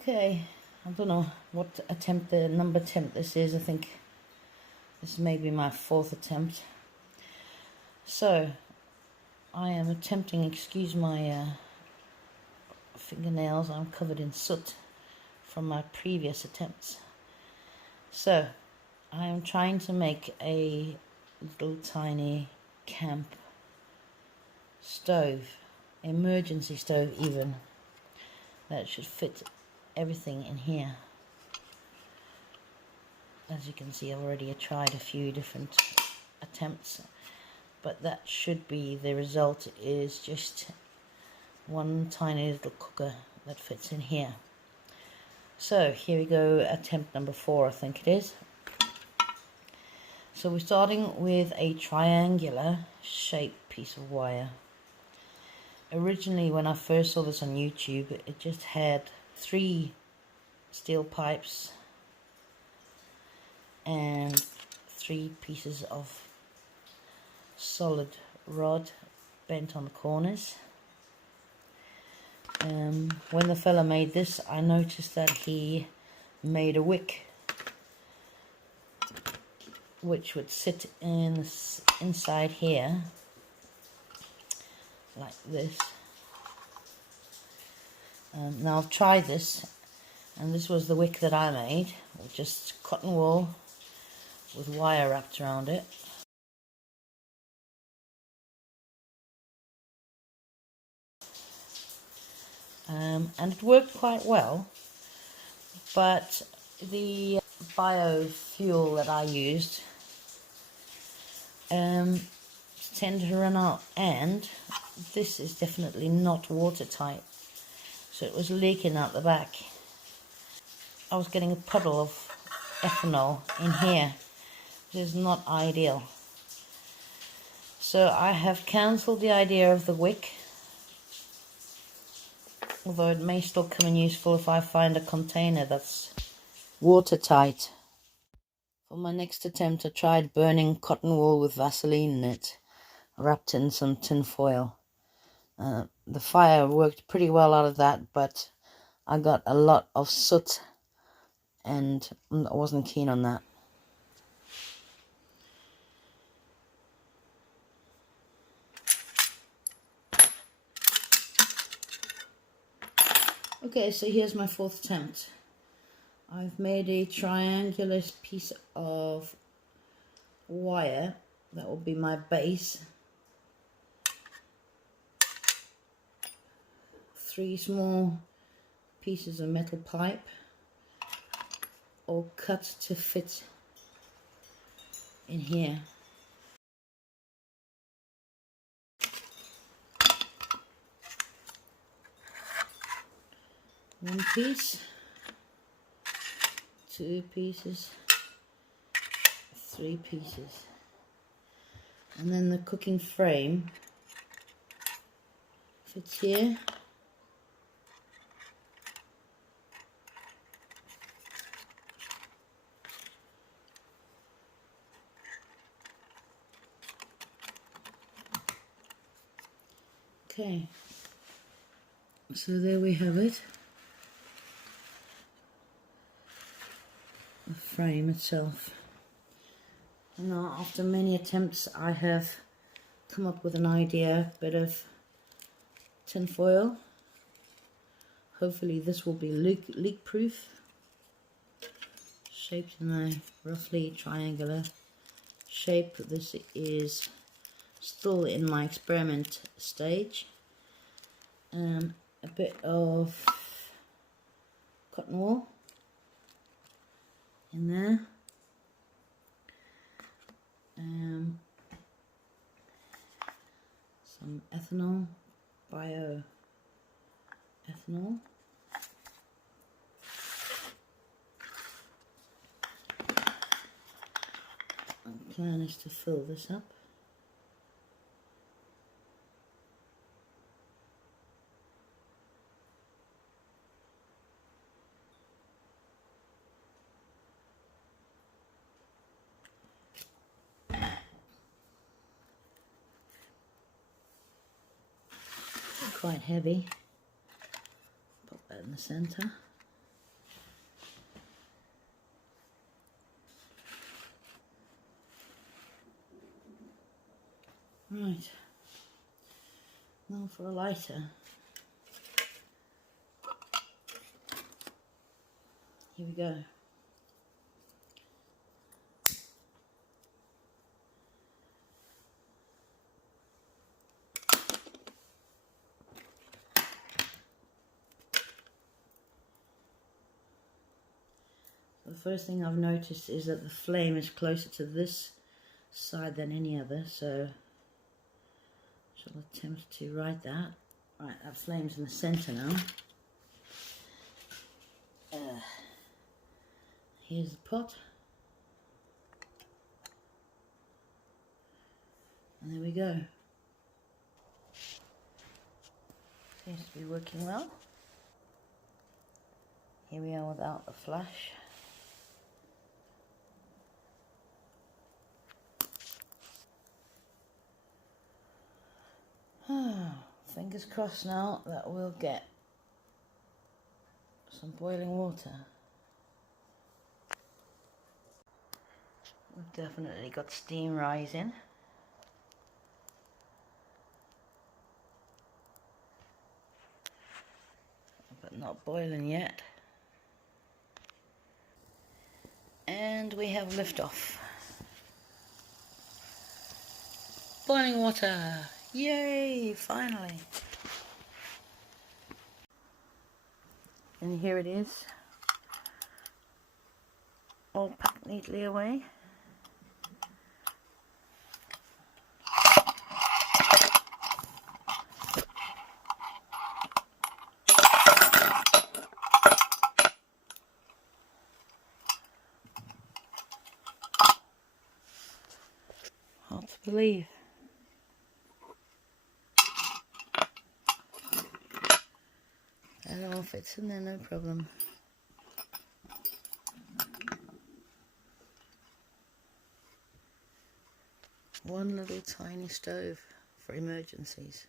Okay, I don't know what number attempt this is. I think this may be my 4th attempt. So, I am attempting, excuse my fingernails, I'm covered in soot from my previous attempts. So, I am trying to make a little tiny camp stove, emergency stove even, that should fit everything in here. As you can see, I've already tried a few different attempts, but that should be the result, is just one tiny little cooker that fits in here. So here we go, attempt number 4 I think it is. So we're starting with a triangular shaped piece of wire. Originally when I first saw this on YouTube, it just had 3 steel pipes and 3 pieces of solid rod bent on the corners. When the fella made this, I noticed that he made a wick which would sit inside here like this. Now I've tried this, and this was the wick that I made, with just cotton wool with wire wrapped around it. And it worked quite well, but the biofuel that I used tended to run out, and this is definitely not watertight, so it was leaking out the back. I was getting a puddle of ethanol in here, which is not ideal. So I have cancelled the idea of the wick, although it may still come in useful if I find a container that's watertight. For my next attempt, I tried burning cotton wool with Vaseline in it, wrapped in some tin foil. The fire worked pretty well out of that, but I got a lot of soot, and I wasn't keen on that. Okay, so here's my 4th attempt. I've made a triangular piece of wire that will be my base. 3 small pieces of metal pipe, all cut to fit in here. One piece, 2 pieces, 3 pieces, and then the cooking frame fits here. Okay, so there we have it. The frame itself. And now, after many attempts, I have come up with an idea. Bit of tin foil. Hopefully this will be leak proof. Shaped in a roughly triangular shape. This is still in my experiment stage. A bit of cotton wool in there. Some ethanol, bioethanol. The plan is to fill this up. Quite heavy. Put that in the center. Right, now for a lighter. Here we go. The first thing I've noticed is that the flame is closer to this side than any other, so I shall attempt to ride that. Right, that flame's in the centre now. Here's the pot. And there we go. Seems to be working well. Here we are without the flash. Fingers crossed now that we'll get some boiling water. We've definitely got steam rising. But not boiling yet. And we have liftoff. Boiling water! Yay! Finally! And here it is, all packed neatly away. Hard to believe. And it all fits in there, no problem. One little tiny stove for emergencies.